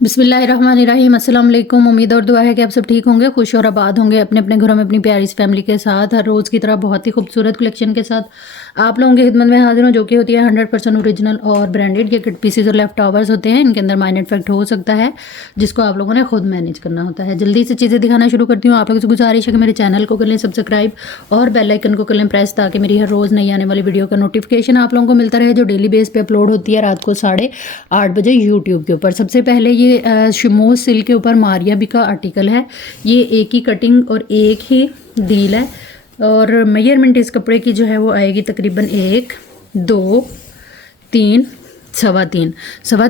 बिस्मिल्लाहिर्रहमानिर्रहीम। अस्सलाम वालेकुम। उम्मीद और दुआ है कि आप सब ठीक होंगे, खुश और आबाद होंगे अपने अपने घरों में अपनी प्यारी सी फैमिली के साथ। हर रोज़ की तरह बहुत ही खूबसूरत कलेक्शन के साथ आप लोगों की खिदमत में हाजिर हूँ, जो कि होती है 100% ओरिजिनल और ब्रांडेड। ये कट पीसेज और लेफ्ट ओवर्स होते हैं, इनके अंदर माइनर इफेक्ट हो सकता है, जिसको आप लोगों ने खुद मैनेज करना होता है। जल्दी से चीज़ें दिखाना शुरू करती हूँ। आप लोगों से गुजारिश है कि मेरे चैनल को कर लें सब्सक्राइब और बेल आइकन को कर लें प्रेस, ताकि मेरी हर रोज़ नई आने वाली वीडियो का नोटिफिकेशन आप लोगों को मिलता रहे, जो डेली बेस पे अपलोड होती है रात को 8:30 बजे यूट्यूब के ऊपर। सबसे पहले ये शिमोज सिल्क के ऊपर मारिया बी का आर्टिकल है। ये एक ही कटिंग और एक ही डील है, और मेजरमेंट इस कपड़े की जो है वो आएगी तकरीबन 1 2 3 सवा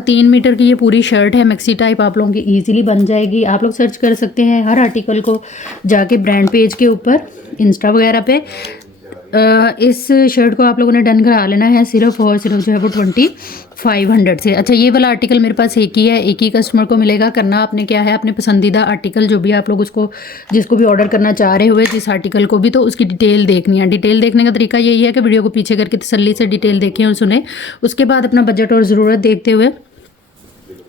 तीन मीटर की ये पूरी शर्ट है। मैक्सी टाइप आप लोगों की इजीली बन जाएगी। आप लोग सर्च कर सकते हैं हर आर्टिकल को जाके ब्रांड पेज के ऊपर, इंस्टा वगैरह पे। इस शर्ट को आप लोगों ने डन करा लेना है सिर्फ और सिर्फ जो है वो 2500 से। अच्छा, ये वाला आर्टिकल मेरे पास एक ही है, एक ही कस्टमर को मिलेगा। करना आपने क्या है, अपने पसंदीदा आर्टिकल जो भी आप लोग उसको जिसको भी ऑर्डर करना चाह रहे हुए जिस आर्टिकल को भी, तो उसकी डिटेल देखनी है। डिटेल देखने का तरीका यही है कि वीडियो को पीछे करके तसल्ली से डिटेल देखें और सुने। उसके बाद अपना बजट और ज़रूरत देखते हुए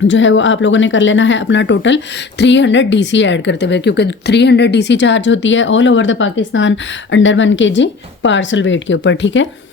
जो है वो आप लोगों ने कर लेना है अपना टोटल 300 डीसी ऐड करते हुए, क्योंकि 300 डीसी चार्ज होती है all over the Pakistan under 1 kg parcel weight के ऊपर, ठीक है।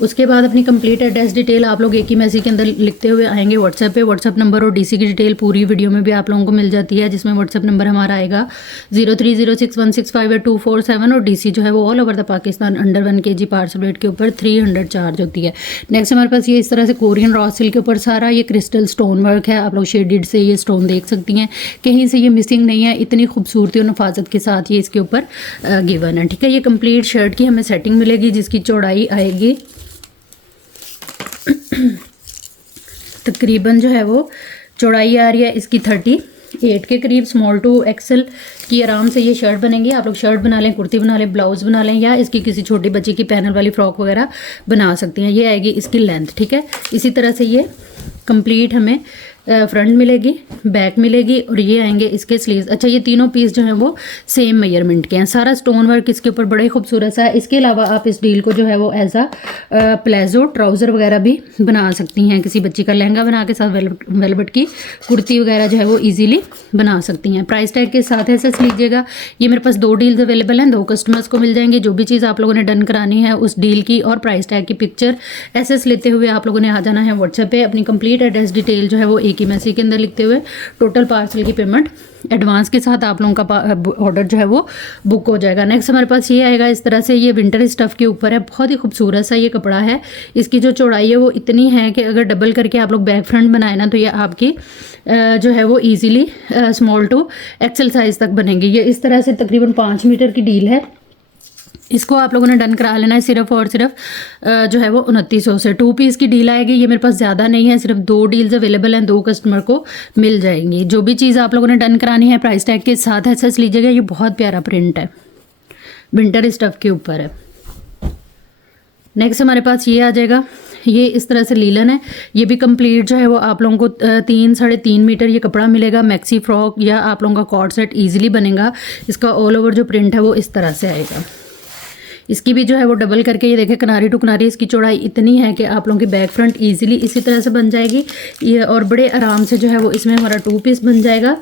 उसके बाद अपनी कंप्लीट एड्रेस डिटेल आप लोग एक ही मैसेज के अंदर लिखते हुए आएंगे व्हाट्सएप पे। व्हाट्सएप नंबर और डीसी की डिटेल पूरी वीडियो में भी आप लोगों को मिल जाती है, जिसमें व्हाट्सएप नंबर हमारा आएगा 030616582447 और डीसी जो है वो all over the Pakistan under 1 kg parcel weight के ऊपर 300 चार्ज होती है। नेक्स्ट हमारे पास ये इस तरह से कोरियन रॉ सिल्क के ऊपर सारा ये क्रिस्टल स्टोन वर्क है। आप लोग शेडेड से ये स्टोन देख सकती हैं, कहीं से ये मिसिंग नहीं है। इतनी खूबसूरती और नफाजत के साथ ये इसके ऊपर गिवन है, ठीक है। ये कंप्लीट शर्ट की हमें सेटिंग मिलेगी, जिसकी चौड़ाई आएगी तकरीबन जो है वो चौड़ाई आ रही है इसकी 38 के करीब। स्मॉल टू एक्सेल की आराम से ये शर्ट बनेंगी। आप लोग शर्ट बना लें, कुर्ती बना लें, ब्लाउज़ बना लें, या इसकी किसी छोटी बच्ची की पैनल वाली फ्रॉक वगैरह बना सकती हैं। ये आएगी इसकी लेंथ, ठीक है। इसी तरह से ये कंप्लीट हमें फ्रंट मिलेगी, बैक मिलेगी, और ये आएंगे इसके स्लीव्स। अच्छा, ये तीनों पीस जो हैं वो सेम मेजरमेंट के हैं। सारा स्टोन वर्क इसके ऊपर बड़ा ही खूबसूरत सा है। इसके अलावा आप इस डील को जो है वो एज आ प्लेजो ट्राउज़र वगैरह भी बना सकती हैं। किसी बच्ची का लहंगा बना के साथ वेलवेट की कुर्ती वगैरह जो है वो ईजिली बना सकती हैं। प्राइस टैग के साथ ऐसे लीजिएगा। ये मेरे पास 2 डील्स अवेलेबल हैं, 2 कस्टमर्स को मिल जाएंगे। जो भी चीज़ आप लोगों ने डन करानी है उस डील की और प्राइस टैग की पिक्चर एसेस लेते हुए आप लोगों ने आ जाना है व्हाट्सएप पे। अपनी कंप्लीट एड्रेस डिटेल जो है वो एक ही मैसेज के अंदर लिखते हुए टोटल पार्सल की पेमेंट एडवांस के साथ आप लोगों का ऑर्डर जो है वो बुक हो जाएगा। नेक्स्ट हमारे पास ये आएगा इस तरह से। ये विंटर स्टफ़ के ऊपर है, बहुत ही खूबसूरत सा ये कपड़ा है। इसकी जो चौड़ाई है वो इतनी है कि अगर डबल करके आप लोग बैक फ्रंट बनाए ना, तो ये आपकी जो है वो easily small to XL size तक बनेंगी। ये इस तरह से तकरीबन 5 मीटर की डील है। इसको आप लोगों ने डन करा लेना है सिर्फ और सिर्फ जो है वो 2900 से। 2 पीस की डील आएगी। ये मेरे पास ज़्यादा नहीं है, सिर्फ 2 डील्स अवेलेबल हैं, 2 कस्टमर को मिल जाएंगी। जो भी चीज़ आप लोगों ने डन करानी है प्राइस टैग के साथ एसेस लीजिएगा। ये बहुत प्यारा प्रिंट है, विंटर स्टफ़ के ऊपर है। नेक्स्ट हमारे पास ये आ जाएगा। ये इस तरह से लीलन है। ये भी कंप्लीट जो है वो आप लोगों को 3-3.5 मीटर ये कपड़ा मिलेगा। मैक्सी फ्रॉक या आप लोगों का कॉर्ड सेट ईजिली बनेगा। इसका ऑल ओवर जो प्रिंट है वो इस तरह से आएगा। इसकी भी जो है वो डबल करके ये देखें किनारी टू किनारी इसकी चौड़ाई इतनी है कि आप लोगों की बैक फ्रंट इजीली इसी तरह से बन जाएगी। ये और बड़े आराम से जो है वो इसमें हमारा 2 पीस बन जाएगा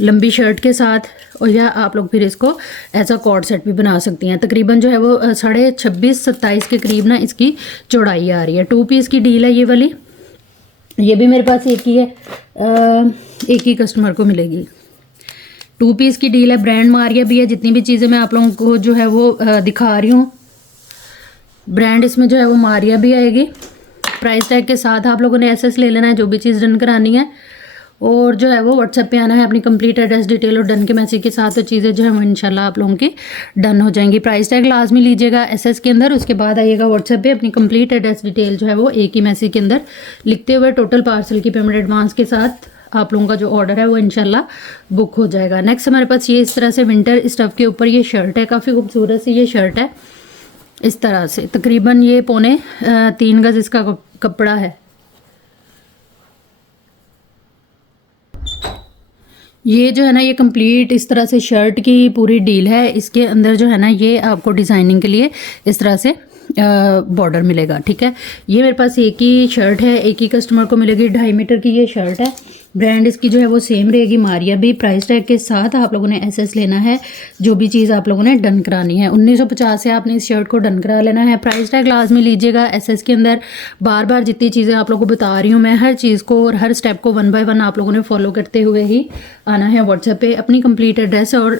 लंबी शर्ट के साथ, और या आप लोग फिर इसको एज अ कॉर्ड सेट भी बना सकती हैं। तकरीबन जो है वो 26.5-27 के करीब ना इसकी चौड़ाई आ रही है। 2 पीस की डील है ये वाली। ये भी मेरे पास एक ही है, एक ही कस्टमर को मिलेगी। 2 पीस की डील है, ब्रांड मारिया भी है। जितनी भी चीज़ें मैं आप लोगों को जो है वो दिखा रही हूँ, ब्रांड इसमें जो है वो मारिया भी आएगी। प्राइस टैग के साथ आप लोगों ने एसेस ले लेना है जो भी चीज़ डन करानी है, और जो है वो व्हाट्सएप पे आना है अपनी कंप्लीट एड्रेस डिटेल और डन के मैसेज के साथ। तो चीज़ें जो है वो इंशाल्लाह आप लोगों की डन हो जाएंगी। प्राइस टैग लाजमी लीजिएगा एसएस के अंदर। उसके बाद आइएगा व्हाट्सएप पे, अपनी कंप्लीट एड्रेस डिटेल जो है वो एक ही मैसेज के अंदर लिखते हुए टोटल पार्सल की पेमेंट एडवांस के साथ आप लोगों का जो ऑर्डर है वो इंशाल्लाह बुक हो जाएगा। नेक्स्ट हमारे पास ये इस तरह से विंटर स्टफ़ के ऊपर ये शर्ट है। काफ़ी खूबसूरत सी ये शर्ट है। इस तरह से तकरीबन ये 3.25 गज इसका कपड़ा है। ये जो है ना ये कंप्लीट इस तरह से शर्ट की पूरी डील है। इसके अंदर जो है ना ये आपको डिज़ाइनिंग के लिए इस तरह से बॉर्डर मिलेगा, ठीक है। ये मेरे पास एक ही शर्ट है, एक ही कस्टमर को मिलेगी। 2.5 मीटर की ये शर्ट है। ब्रांड इसकी जो है वो सेम रहेगी, मारिया भी। प्राइस टैग के साथ आप लोगों ने एसएस लेना है, जो भी चीज़ आप लोगों ने डन करानी है। 1950 से आपने इस शर्ट को डन करा लेना है। प्राइस टैग लाजमी लीजिएगा। एसएस के अंदर बार बार जितनी चीज़ें आप लोगों को बता रही हूँ मैं, हर चीज़ को और हर स्टेप को 1 बाय 1 आप लोगों ने फॉलो करते हुए ही आना है। व्हाट्सएप पे अपनी कंप्लीट एड्रेस और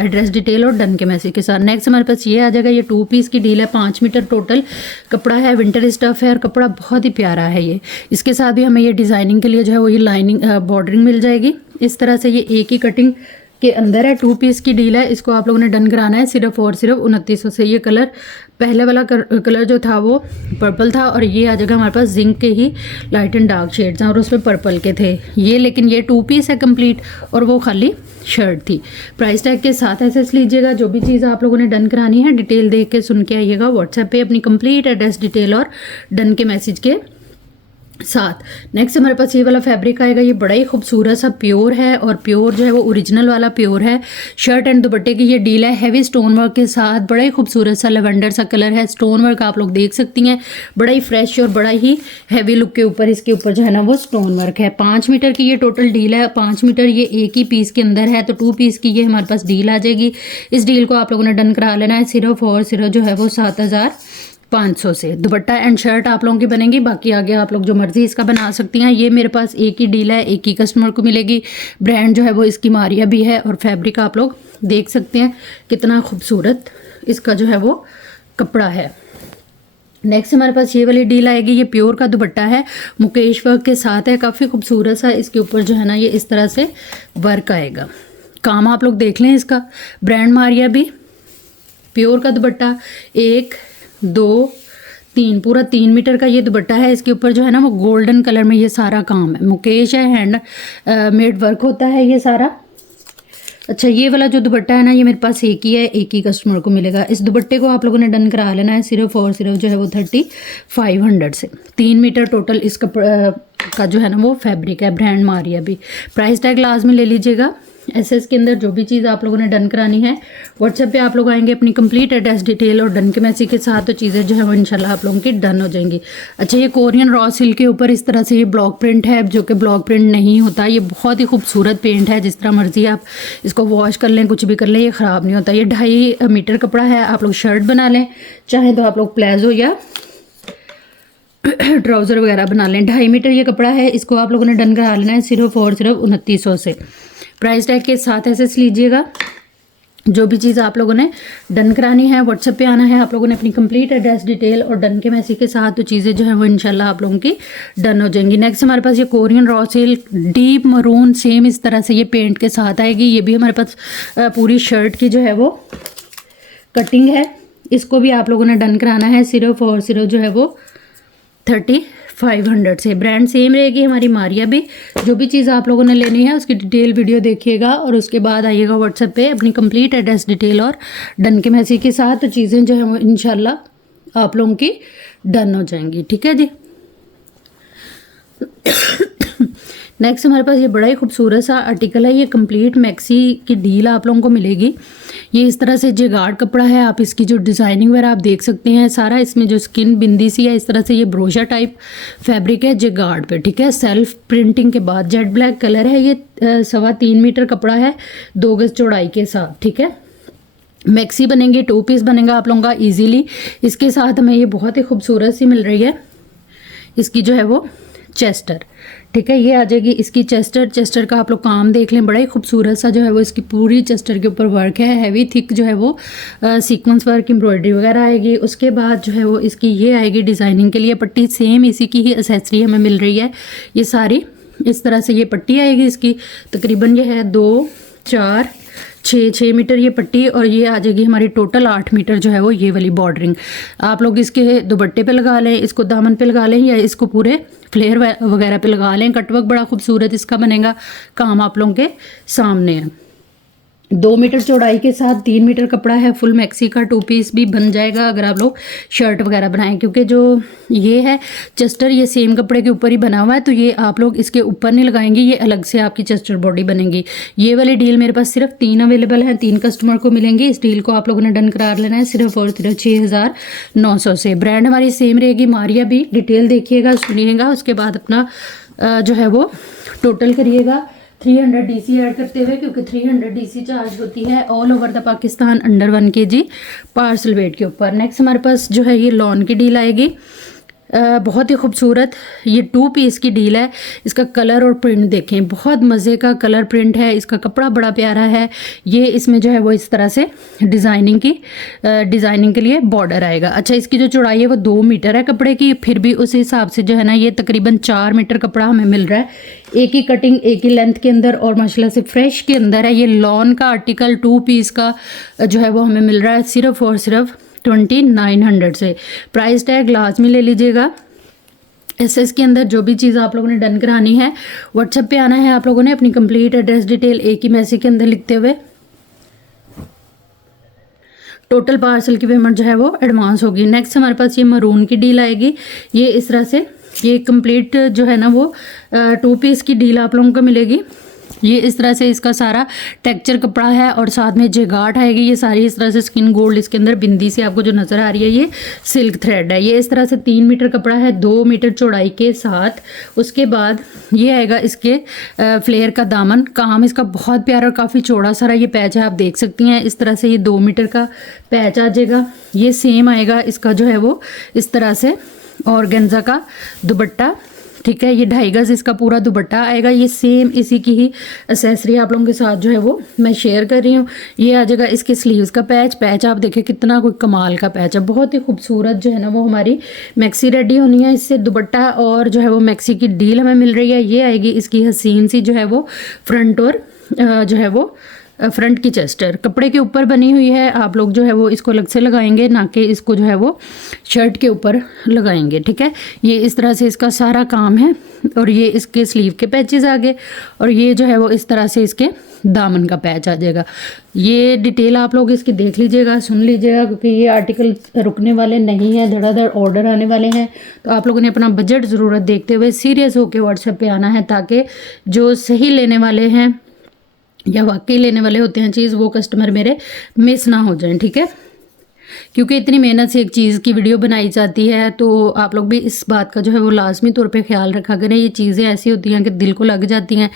एड्रेस डिटेल और डन के मैसेज के साथ। नेक्स्ट हमारे पास ये आ जाएगा, ये 2 पीस की डील है, 5 मीटर टोटल कपड़ा है, विंटर स्टफ है और कपड़ा बहुत ही प्यारा है ये। इसके साथ भी हमें ये डिज़ाइनिंग के लिए जो है वो ये लाइनिंग बॉर्डरिंग मिल जाएगी। इस तरह से ये एक ही कटिंग के अंदर है, 2 पीस की डील है। इसको आप लोगों ने डन कराना है सिर्फ और सिर्फ 2900 से। ये कलर पहले वाला कलर जो था वो पर्पल था और ये आ जाएगा हमारे पास जिंक के ही लाइट एंड डार्क शेड्स हैं और उसमें पर्पल के थे ये, लेकिन ये 2 पीस है कंप्लीट और वो खाली शर्ट थी। प्राइस टैग के साथ एसएस लीजिएगा। जो भी चीज़ आप लोगों ने डन करानी है डिटेल देख के सुन के आइएगा व्हाट्सएप पे अपनी कंप्लीट एड्रेस डिटेल और डन के मैसेज के साथ। नेक्स्ट हमारे पास ये वाला फैब्रिक आएगा, ये बड़ा ही खूबसूरत सा प्योर है और प्योर जो है वो ओरिजिनल वाला प्योर है। शर्ट एंड दुपट्टे की ये डील है, हैवी स्टोन वर्क के साथ। बड़ा ही खूबसूरत सा लेवेंडर सा कलर है, स्टोन वर्क आप लोग देख सकती हैं, बड़ा ही फ्रेश और बड़ा ही हैवी लुक के ऊपर इसके ऊपर जो है ना वो स्टोन वर्क है। 5 मीटर की ये टोटल डील है, 5 मीटर ये एक ही पीस के अंदर है, तो 2 पीस की ये हमारे पास डील आ जाएगी। इस डील को आप लोगों ने डन करा लेना है सिर्फ और सिर्फ जो है वो 7500 से। दुपट्टा एंड शर्ट आप लोगों की बनेगी, बाकी आगे आप लोग जो मर्जी इसका बना सकती हैं। ये मेरे पास एक ही डील है, एक ही कस्टमर को मिलेगी। ब्रांड जो है वो इसकी मारिया भी है और फैब्रिक आप लोग देख सकते हैं कितना खूबसूरत इसका जो है वो कपड़ा है। नेक्स्ट हमारे पास ये वाली डील आएगी, ये प्योर का दुपट्टा है, मुकेश वर्क के साथ है, काफ़ी खूबसूरत सा। इसके ऊपर जो है ना ये इस तरह से वर्क आएगा, काम आप लोग देख लें इसका। ब्रांड मारिया भी, प्योर का दुपट्टा, 1 2 3 पूरा 3 मीटर का ये दुपट्टा है। इसके ऊपर जो है ना वो गोल्डन कलर में ये सारा काम है, मुकेश है, हैंड मेड वर्क होता है ये सारा। अच्छा, ये वाला जो दुपट्टा है ना ये मेरे पास एक ही है, एक ही कस्टमर को मिलेगा। इस दुपट्टे को आप लोगों ने डन करा लेना है सिर्फ और सिर्फ जो है वो 3500 से। 3 मीटर टोटल इस कपड़ा का जो है ना वो फैब्रिक है, ब्रांड मारिया भी। प्राइस टैग लाजमी ले लीजिएगा। एसएस के अंदर जो भी चीज़ आप लोगों ने डन करानी है व्हाट्सएप पे आप लोग आएंगे अपनी कंप्लीट एड्रेस डिटेल और डन के मैसेज के साथ, तो चीज़ें जो है वो इंशाल्लाह आप लोगों की डन हो जाएंगी। अच्छा, ये कोरियन रॉ सिल्क के ऊपर इस तरह से ये ब्लॉक प्रिंट है, जो कि ब्लॉक प्रिंट नहीं होता। ये बहुत ही खूबसूरत पेंट है, जिस तरह मर्जी आप इसको वॉश कर लें, कुछ भी कर लें, ये ख़राब नहीं होता। ये 2.5 मीटर कपड़ा है, आप लोग शर्ट बना लें, चाहे तो आप लोग प्लाजो या ट्राउज़र वगैरह बना लें। 2.5 मीटर ये कपड़ा है, इसको आप लोगों ने डन करा लेना है सिर्फ और सिर्फ 2900 से। प्राइस टैग के साथ एसएस लीजिएगा। जो भी चीज़ आप लोगों ने डन करानी है व्हाट्सएप पे आना है आप लोगों ने अपनी कंप्लीट एड्रेस डिटेल और डन के मैसेज के साथ, तो चीज़ें जो है वो इंशाल्लाह आप लोगों की डन हो जाएंगी। नेक्स्ट हमारे पास ये Korean raw silk deep maroon, same इस तरह से ये पेंट के साथ आएगी। ये भी हमारे पास पूरी शर्ट की जो है वो कटिंग है, इसको भी आप लोगों ने डन कराना है सिर्फ और सिर्फ जो है वो 3500 से। ब्रांड सेम रहेगी हमारी मारिया भी। जो भी चीज़ आप लोगों ने लेनी है उसकी डिटेल वीडियो देखिएगा और उसके बाद आइएगा व्हाट्सएप पे अपनी कंप्लीट एड्रेस डिटेल और डन के मैसेज के साथ, तो चीज़ें जो है वो इंशाल्लाह आप लोगों की डन हो जाएंगी। ठीक है जी। नेक्स्ट हमारे पास ये बड़ा ही खूबसूरत सा आर्टिकल है, ये कंप्लीट मैक्सी की डील आप लोगों को मिलेगी। ये इस तरह से जेगार्ड कपड़ा है, आप इसकी जो डिज़ाइनिंग वगैरह आप देख सकते हैं सारा, इसमें जो स्किन बिंदी सी है, इस तरह से ये ब्रोशा टाइप फैब्रिक है जेगार्ड पे। ठीक है, सेल्फ प्रिंटिंग के बाद जेड ब्लैक कलर है, ये 3.25 मीटर कपड़ा है, 2 गज चौड़ाई के साथ। ठीक है, मैक्सी बनेंगे, 2 पीस बनेगा आप लोगों का ईजीली। इसके साथ हमें ये बहुत ही खूबसूरत सी मिल रही है, इसकी जो है वो चेस्टर। ठीक है, ये आ जाएगी इसकी चेस्टर का आप लोग काम देख लें, बड़ा ही खूबसूरत सा जो है वो इसकी पूरी चेस्टर के ऊपर वर्क है, हैवी थिक जो है वो सीक्वेंस वर्क एम्ब्रॉयडरी वगैरह आएगी। उसके बाद जो है वो इसकी ये आएगी डिज़ाइनिंग के लिए पट्टी, सेम इसी की ही एक्सेसरी हमें मिल रही है। ये सारी इस तरह से ये पट्टी आएगी, इसकी तकरीबन ये है 2 4 6 मीटर ये पट्टी, और ये आ जाएगी हमारी टोटल 8 मीटर जो है वो ये वाली बॉर्डरिंग। आप लोग इसके दुपट्टे पे लगा लें, इसको दामन पे लगा लें, या इसको पूरे फ्लेयर वगैरह पे लगा लें। कटवर्क बड़ा खूबसूरत इसका बनेगा, काम आप लोगों के सामने है। 2 मीटर चौड़ाई के साथ 3 मीटर कपड़ा है, फुल मैक्सी का 2 पीस भी बन जाएगा अगर आप लोग शर्ट वगैरह बनाएं, क्योंकि जो ये है चेस्टर ये सेम कपड़े के ऊपर ही बना हुआ है, तो ये आप लोग इसके ऊपर नहीं लगाएंगे, ये अलग से आपकी चेस्टर बॉडी बनेगी। ये वाली डील मेरे पास सिर्फ 3 अवेलेबल हैं, 3 कस्टमर को मिलेंगे। इस डील को आप लोगों ने डन करा लेना है सिर्फ और सिर्फ 6900 से। ब्रांड हमारी सेम रहेगी मारिया भी। डिटेल देखिएगा, सुनिएगा, उसके बाद अपना जो है वो टोटल करिएगा 300 DC ऐड करते हुए, क्योंकि 300 DC चार्ज होती है all over the Pakistan under 1 kg parcel weight के ऊपर। नेक्स्ट हमारे पास जो है ये लॉन की डील आएगी, बहुत ही खूबसूरत ये 2 पीस की डील है। इसका कलर और प्रिंट देखें, बहुत मज़े का कलर प्रिंट है, इसका कपड़ा बड़ा प्यारा है। ये इसमें जो है वो इस तरह से डिज़ाइनिंग के लिए बॉर्डर आएगा। अच्छा, इसकी जो चौड़ाई है वो 2 मीटर है कपड़े की, फिर भी उस हिसाब से जो है ना ये तकरीबन 4 मीटर कपड़ा हमें मिल रहा है, एक ही कटिंग एक ही लेंथ के अंदर, और माशाल्लाह से फ्रेश के अंदर है। ये लॉन का आर्टिकल 2 पीस का जो है वो हमें मिल रहा है सिर्फ और सिर्फ 2900 से। प्राइस टैग लाजमी ले लीजिएगा। SS के अंदर जो भी चीज़ आप लोगों ने डन करानी है व्हाट्सएप पे आना है आप लोगों ने, अपनी कंप्लीट एड्रेस डिटेल एक ही मैसेज के अंदर लिखते हुए। टोटल पार्सल की पेमेंट जो है वो एडवांस होगी। नेक्स्ट हमारे पास ये मरून की डील आएगी। ये इस तरह से ये कंप्लीट जो है ना वो 2 पीस की डील आप लोगों को मिलेगी। ये इस तरह से इसका सारा टेक्सचर कपड़ा है और साथ में जेगाट आएगी। ये सारी इस तरह से स्किन गोल्ड, इसके अंदर बिंदी से आपको जो नज़र आ रही है ये सिल्क थ्रेड है। ये इस तरह से 3 मीटर कपड़ा है 2 मीटर चौड़ाई के साथ। उसके बाद ये आएगा इसके फ्लेयर का दामन, काम इसका बहुत प्यारा और काफ़ी चौड़ा सारा ये पैच है, आप देख सकती हैं। इस तरह से ये 2 मीटर का पैच आ जाएगा। ये सेम आएगा इसका जो है वो इस तरह से ऑर्गेन्जा का दुपट्टा, ठीक है। ये 2.5 गज इसका पूरा दुपट्टा आएगा। ये सेम इसी की ही एक्सेसरी आप लोगों के साथ जो है वो मैं शेयर कर रही हूँ। ये आ जाएगा इसके स्लीव्स का पैच आप देखें कितना कोई कमाल का पैच है, बहुत ही खूबसूरत जो है ना वो हमारी मैक्सी रेडी होनी है। इससे दुपट्टा और जो है वो मैक्सी की डील हमें मिल रही है। ये आएगी इसकी हसीन सी जो है वो फ्रंट और जो है वो फ्रंट की चेस्टर कपड़े के ऊपर बनी हुई है। आप लोग जो है वो इसको अलग से लगाएंगे, ना कि इसको जो है वो शर्ट के ऊपर लगाएंगे, ठीक है। ये इस तरह से इसका सारा काम है और ये इसके स्लीव के पैचेस आ गए और ये जो है वो इस तरह से इसके दामन का पैच आ जाएगा। ये डिटेल आप लोग इसकी देख लीजिएगा, सुन लीजिएगा, क्योंकि ये आर्टिकल रुकने वाले नहीं हैं, धड़ाधड़ ऑर्डर आने वाले हैं। तो आप लोगों ने अपना बजट ज़रूरत देखते हुए सीरियस होकर व्हाट्सएप पे आना है, ताकि जो सही लेने वाले हैं या वाकई लेने वाले होते हैं चीज़, वो कस्टमर मेरे मिस ना हो जाएं, ठीक है। क्योंकि इतनी मेहनत से एक चीज़ की वीडियो बनाई जाती है, तो आप लोग भी इस बात का जो है वो लाजमी तौर पे ख्याल रखा करें। ये चीज़ें ऐसी होती हैं कि दिल को लग जाती हैं,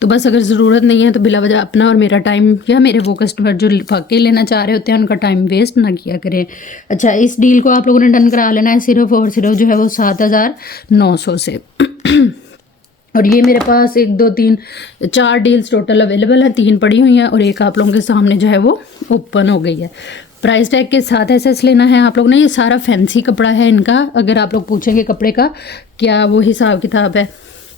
तो बस अगर ज़रूरत नहीं है तो बिला वजह अपना और मेरा टाइम या मेरे वो कस्टमर जो वाकई लेना चाह रहे होते हैं उनका टाइम वेस्ट ना किया करें। अच्छा, इस डील को आप लोगों ने डन करा लेना है सिर्फ और सिर्फ जो है वो 7900 से। और ये मेरे पास 1 2 3 4 डील्स टोटल अवेलेबल है, 3 पड़ी हुई हैं और एक आप लोगों के सामने जो है वो ओपन हो गई है। प्राइस टैग के साथ SS लेना है आप लोग ने। ये सारा फैंसी कपड़ा है इनका। अगर आप लोग पूछेंगे कपड़े का क्या वो हिसाब किताब है,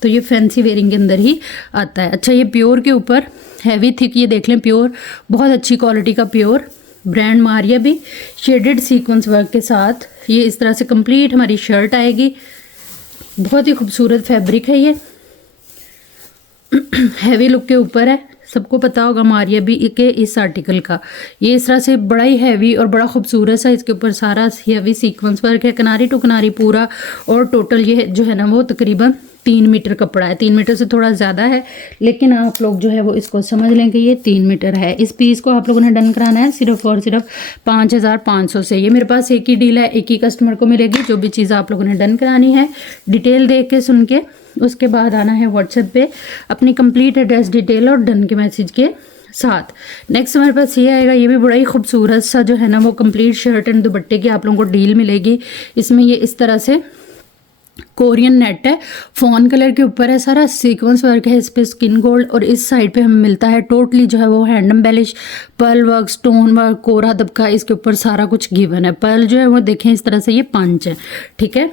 तो ये फैंसी वेयरिंग के अंदर ही आता है। अच्छा, ये प्योर के ऊपर हैवी थिक, ये देख लें, प्योर बहुत अच्छी क्वालिटी का प्योर ब्रांड मारिया भी शेडेड सीक्वेंस वर्क के साथ ये इस तरह से कंप्लीट हमारी शर्ट आएगी। बहुत ही खूबसूरत फैब्रिक है, ये हैवी लुक के ऊपर है। सबको पता होगा मारिया भी के इस आर्टिकल का। ये इस तरह से बड़ा ही हैवी और बड़ा खूबसूरत सा इसके ऊपर सारा हैवी सीक्वेंस वर्क है, किनारी टू किनारी पूरा। और टोटल ये जो है ना वो तकरीबन 3 मीटर कपड़ा है, 3 मीटर से थोड़ा ज़्यादा है, लेकिन आप लोग जो है वो इसको समझ लें कि ये 3 मीटर है। इस पीस को आप लोगों ने डन कराना है सिर्फ और सिर्फ 5500 से। ये मेरे पास एक ही डील है, एक ही कस्टमर को मिलेगी। जो भी चीज़ आप लोगों ने डन करानी है डिटेल देख के सुन के उसके बाद आना है व्हाट्सएप पे अपनी कंप्लीट एड्रेस डिटेल और डन के मैसेज के साथ। नेक्स्ट हमारे पास ये आएगा, ये भी बड़ा ही खूबसूरत सा जो है ना वो कंप्लीट शर्ट एंड दुपट्टे की आप लोगों को डील मिलेगी। इसमें ये इस तरह से कोरियन नेट है, फॉन कलर के ऊपर है, सारा सीक्वेंस वर्क है, इस पे स्किन गोल्ड और इस साइड पे हमें मिलता है टोटली जो है वो hand embellish pearl work, stone work, कोरा दबका, इसके ऊपर सारा कुछ गिवन है। पर्ल जो है वो देखें इस तरह से ये 5 है, ठीक है।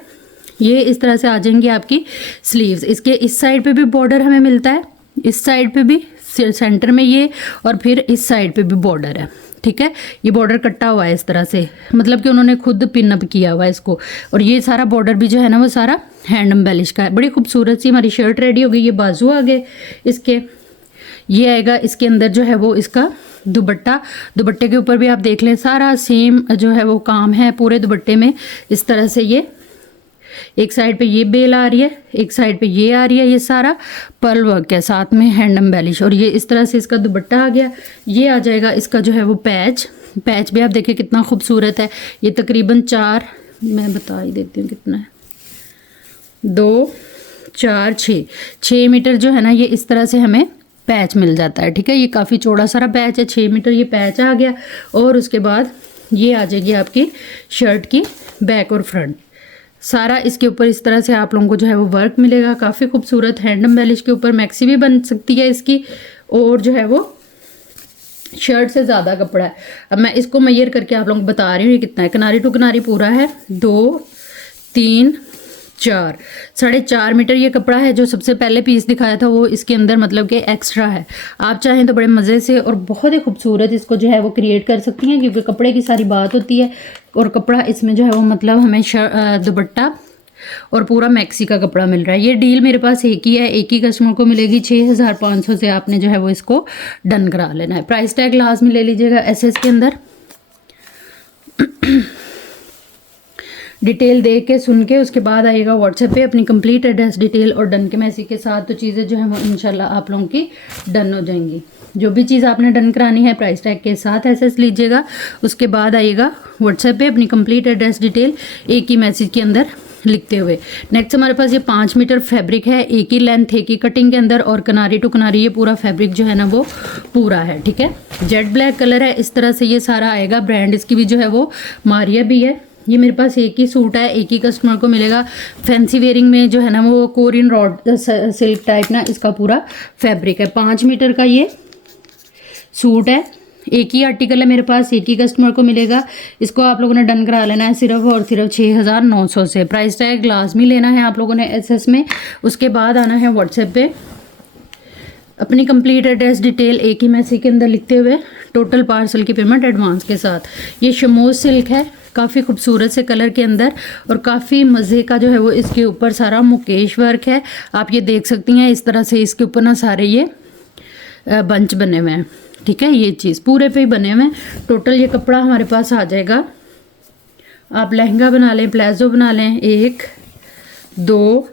ये इस तरह से आ जाएंगी आपकी स्लीव्स। इसके इस साइड पे भी बॉर्डर हमें मिलता है, इस साइड पे भी सेंटर में ये, और फिर इस साइड पे भी बॉर्डर है, ठीक है। ये बॉर्डर कटा हुआ है इस तरह से, मतलब कि उन्होंने खुद पिन अप किया हुआ है इसको। और ये सारा बॉर्डर भी जो है ना वो सारा हैंड एम्बेलिश का है। बड़ी खूबसूरत सी हमारी शर्ट रेडी हो गई। ये बाजू आ गए इसके, ये आएगा इसके अंदर जो है वो इसका दुपट्टा। दुपट्टे के ऊपर भी आप देख लें सारा सेम जो है वो काम है पूरे दुपट्टे में। इस तरह से ये एक साइड पे ये बेल आ रही है, एक साइड पे ये आ रही है, ये सारा पर्ल वर्क है, साथ में हैंड एम्बेलिश। और ये इस तरह से इसका दुपट्टा आ गया। ये आ जाएगा इसका जो है वो पैच भी आप देखिए कितना खूबसूरत है। ये तकरीबन 4, मैं बता ही देती हूँ कितना है, 2 4 6 मीटर जो है ना ये इस तरह से हमें पैच मिल जाता है। ठीक है, ये काफ़ी चौड़ा सारा पैच है, 6 मीटर ये पैच आ गया। और उसके बाद ये आ जाएगी आपकी शर्ट की बैक और फ्रंट। सारा इसके ऊपर इस तरह से आप लोगों को जो है वो वर्क मिलेगा, काफ़ी खूबसूरत हैंड एम्बेलिश के ऊपर मैक्सी भी बन सकती है इसकी, और जो है वो शर्ट से ज़्यादा कपड़ा है। अब मैं इसको मेजर करके आप लोगों को बता रही हूँ ये कितना है। किनारी टू किनारी पूरा है 2 3 4 4.5 मीटर ये कपड़ा है। जो सबसे पहले पीस दिखाया था वो इसके अंदर मतलब कि एक्स्ट्रा है। आप चाहें तो बड़े मज़े से और बहुत ही खूबसूरत इसको जो है वो क्रिएट कर सकती हैं, क्योंकि कपड़े की सारी बात होती है और कपड़ा इसमें जो है वो मतलब हमें दुपट्टा और पूरा मैक्सी का कपड़ा मिल रहा है। ये डील मेरे पास एक ही है, एक ही कस्टमर को मिलेगी। 6500 से आपने जो है वो इसको डन करा लेना है। प्राइस टैग लाजमी ले लीजिएगा एसएस के अंदर। डिटेल देख के सुन के उसके बाद आइएगा व्हाट्सएप पे अपनी कंप्लीट एड्रेस डिटेल और डन के मैसेज के साथ, तो चीज़ें जो है वो इंशाल्लाह आप लोगों की डन हो जाएंगी। जो भी चीज़ आपने डन करानी है प्राइस टैग के साथ एसएस लीजिएगा। उसके बाद आइएगा व्हाट्सएप पे अपनी कंप्लीट एड्रेस डिटेल एक ही मैसेज के अंदर लिखते हुए। नेक्स्ट हमारे पास ये 5 मीटर फैब्रिक है, एक ही लेंथ एक ही कटिंग के अंदर, और किनारी टू किनारी ये पूरा फैब्रिक जो है ना वो पूरा है। ठीक है, जेट ब्लैक कलर है, इस तरह से ये सारा आएगा। ब्रांड इसकी भी जो है वो मारिया भी है। ये मेरे पास एक ही सूट है, एक ही कस्टमर को मिलेगा। फैंसी वेयरिंग में जो है ना वो कोरियन रॉड सिल्क टाइप ना इसका पूरा फैब्रिक है। 5 मीटर का ये सूट है, एक ही आर्टिकल है मेरे पास, एक ही कस्टमर को मिलेगा। इसको आप लोगों ने डन करा लेना है सिर्फ और सिर्फ 6900 से। प्राइस टैग लाजमी लेना है आप लोगों ने एसएस में। उसके बाद आना है व्हाट्सएप पे अपनी कंप्लीट एड्रेस डिटेल एक ही मैसेज के अंदर लिखते हुए टोटल पार्सल की पेमेंट एडवांस के साथ। ये शमोज सिल्क है, काफ़ी खूबसूरत से कलर के अंदर और काफ़ी मज़े का जो है वो इसके ऊपर सारा मुकेश वर्क है। आप ये देख सकती हैं इस तरह से इसके ऊपर ना सारे ये बंच बने हुए हैं। ठीक है, ये चीज़ पूरे पे ही बने हुए हैं। टोटल ये कपड़ा हमारे पास आ जाएगा, आप लहंगा बना लें, प्लाजो बना लें, 1 2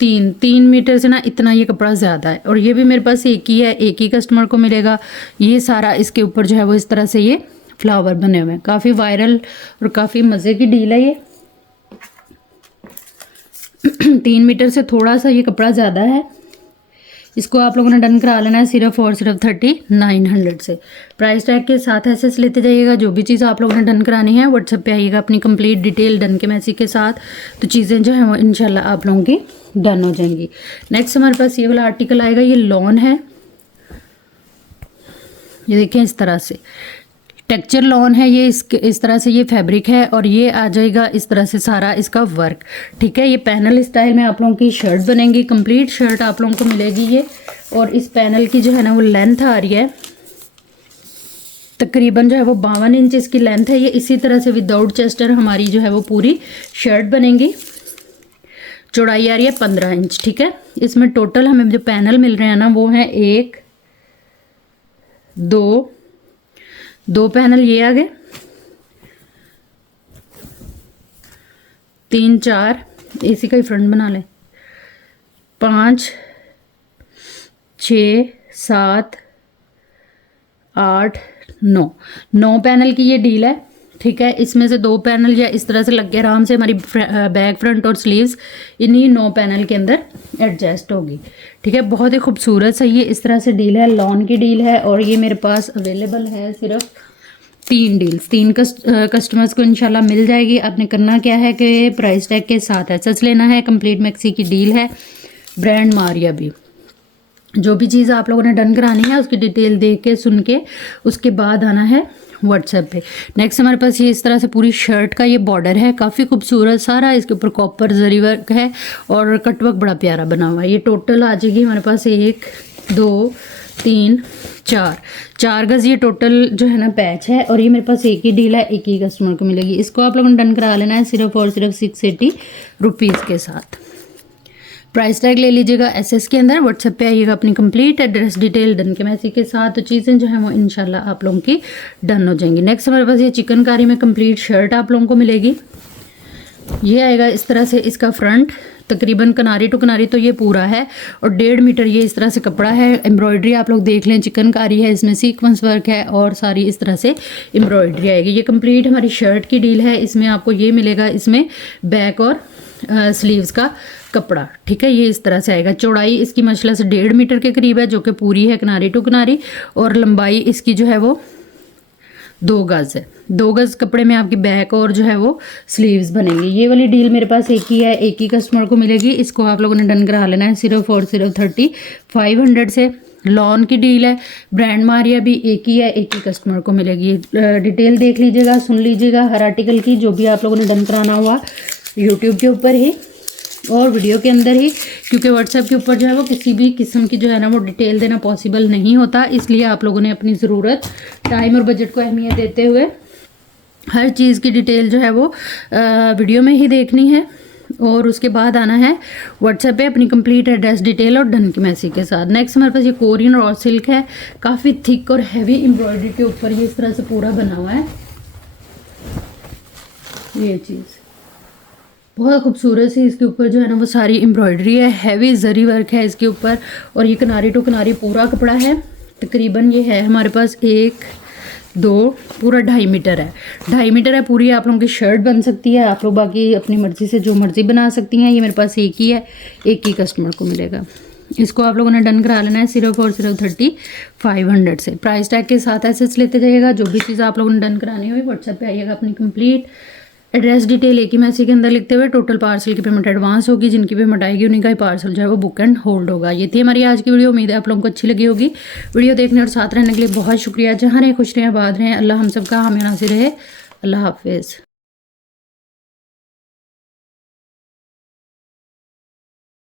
3 मीटर से ना इतना ये कपड़ा ज़्यादा है। और ये भी मेरे पास एक ही है, एक ही कस्टमर को मिलेगा। ये सारा इसके ऊपर जो है वो इस तरह से ये फ्लावर बने हुए हैं। काफ़ी वायरल और काफ़ी मज़े की डील है ये। 3 मीटर से थोड़ा सा ये कपड़ा ज़्यादा है। इसको आप लोगों ने डन करा लेना है सिर्फ और सिर्फ 3900 से। प्राइस टैग के साथ एसएस लेते जाइएगा। जो भी चीज़ आप लोगों ने डन करानी है व्हाट्सएप पे आइएगा अपनी कंप्लीट डिटेल डन के मैसेज के साथ, तो चीज़ें जो हैं वो इंशाल्लाह आप लोगों की डन हो जाएंगी। नेक्स्ट हमारे पास ये वाला आर्टिकल आएगा, ये लॉन है। ये देखें इस तरह से टेक्सचर लॉन है ये, इस तरह से ये फैब्रिक है और ये आ जाएगा इस तरह से सारा इसका वर्क। ठीक है, ये पैनल स्टाइल में आप लोगों की शर्ट बनेगी, कंप्लीट शर्ट आप लोगों को मिलेगी ये। और इस पैनल की जो है ना वो लेंथ आ रही है तकरीबन जो है वो 52 इंच इसकी लेंथ है। ये इसी तरह से विदाउट चेस्टर हमारी जो है वो पूरी शर्ट बनेगी। चौड़ाई आ रही है 15 इंच। ठीक है, इसमें टोटल हमें जो पैनल मिल रहे हैं ना वो है 1 2 पैनल ये आ गए, 3 4 इसी का ही फ्रंट बना लें, 5 6 7 8 9 पैनल की ये डील है। ठीक है, इसमें से 2 पैनल या इस तरह से लग के आराम से हमारी बैक फ्रंट और स्लीव्स इन्हीं 9 पैनल के अंदर एडजस्ट होगी। ठीक है, बहुत ही खूबसूरत सा ये इस तरह से डील है, लॉन की डील है। और ये मेरे पास अवेलेबल है सिर्फ 3 डील्स, 3 कस्टमर्स को इंशाल्लाह मिल जाएगी। आपने करना क्या है कि प्राइस टैग के साथ एसएस लेना है। कंप्लीट मैक्सी की डील है, ब्रांड मारिया भी। जो भी चीज़ आप लोगों ने डन करानी है उसकी डिटेल देख के सुन के उसके बाद आना है व्हाट्सएप पे। नेक्स्ट हमारे पास ये इस तरह से पूरी शर्ट का ये बॉर्डर है, काफ़ी खूबसूरत सारा। इसके ऊपर कॉपर जरी वर्क है और कटवर्क बड़ा प्यारा बना हुआ है। ये टोटल आ जाएगी हमारे पास 1 2 3 4 गज ये टोटल जो है ना पैच है। और ये मेरे पास एक ही डील है, एक ही कस्टमर को मिलेगी। इसको आप लोगों ने डन करा लेना है सिर्फ और सिर्फ 680 रुपीज़ के साथ। प्राइस टैग ले लीजिएगा एसएस के अंदर। व्हाट्सएप पे आइएगा अपनी कंप्लीट एड्रेस डिटेल डन के मैसेज के साथ, तो चीज़ें जो हैं वो इंशाल्लाह आप लोगों की डन हो जाएंगी। नेक्स्ट हमारे पास ये चिकनकारी में कंप्लीट शर्ट आप लोगों को मिलेगी। ये आएगा इस तरह से इसका फ्रंट, तकरीबन किनारी टू किनारी तो ये पूरा है और 1.5 मीटर ये इस तरह से कपड़ा है। एम्ब्रॉयडरी आप लोग देख लें, चिकनकारी है, इसमें सीक्वेंस वर्क है और सारी इस तरह से एम्ब्रॉयडरी आएगी। ये कंप्लीट हमारी शर्ट की डील है। इसमें आपको ये मिलेगा, इसमें बैक और स्लीव्स का कपड़ा। ठीक है, ये इस तरह से आएगा। चौड़ाई इसकी माशाल्लाह से 1.5 मीटर के करीब है, जो कि पूरी है किनारी टू किनारी, और लंबाई इसकी जो है वो 2 गज़ है। 2 गज़ कपड़े में आपकी बैक और जो है वो स्लीव्स बनेंगी। ये वाली डील मेरे पास एक ही है, एक ही कस्टमर को मिलेगी। इसको आप लोगों ने डन करा लेना है सिर्फ और सिर्फ 3500 से। लॉन की डील है, ब्रांड मारिया भी एक ही है, एक ही कस्टमर को मिलेगी। डिटेल देख लीजिएगा, सुन लीजिएगा हर आर्टिकल की, जो भी आप लोगों ने डन कराना हुआ यूट्यूब के ऊपर ही और वीडियो के अंदर ही, क्योंकि व्हाट्सएप के ऊपर जो है वो किसी भी किस्म की जो है ना वो डिटेल देना पॉसिबल नहीं होता। इसलिए आप लोगों ने अपनी ज़रूरत, टाइम और बजट को अहमियत देते हुए हर चीज़ की डिटेल जो है वो वीडियो में ही देखनी है, और उसके बाद आना है व्हाट्सएप पे अपनी कंप्लीट एड्रेस डिटेल और डन की मैसेज के साथ। नेक्स्ट हमारे पास ये कोरियन रॉ सिल्क है, काफ़ी थिक और हैवी एम्ब्रॉयडरी के ऊपर ये इस तरह से पूरा बना हुआ है। ये चीज़ बहुत खूबसूरत सी इसके ऊपर जो है ना वो सारी एम्ब्रॉयडरी है, हैवी जरी वर्क है इसके ऊपर, और ये किनारी टू किनारी पूरा कपड़ा है। तकरीबन ये है हमारे पास 1 2 पूरा 2.5 मीटर है, 2.5 मीटर है पूरी। आप लोगों की शर्ट बन सकती है, आप लोग बाकी अपनी मर्ज़ी से जो मर्ज़ी बना सकती हैं। ये मेरे पास एक ही है, एक ही कस्टमर को मिलेगा। इसको आप लोगों ने डन करा लेना है सिर्फ और सिर्फ 3500 से। प्राइस टैग के साथ ऐसे लेते जाइएगा। जो भी चीज़ आप लोगों ने डन करानी हो व्हाट्सएप पे आइएगा, अपनी कंप्लीट एड्रेस डिटेल एक ही मैसेज के अंदर लिखते हुए। टोटल पार्सल की पेमेंट एडवांस होगी, जिनकी पेमेंट आएगी उन्हीं का ही पार्सल जो है वो बुक एंड होल्ड होगा। ये थी हमारी आज की वीडियो, उम्मीद है आप लोगों को अच्छी लगी होगी। वीडियो देखने और साथ रहने के लिए बहुत शुक्रिया। जहाँ रहें खुश रहें, आबाद रहें, अल्लाह हम सबका हामी नासिर रहे। अल्लाह हाफिज़।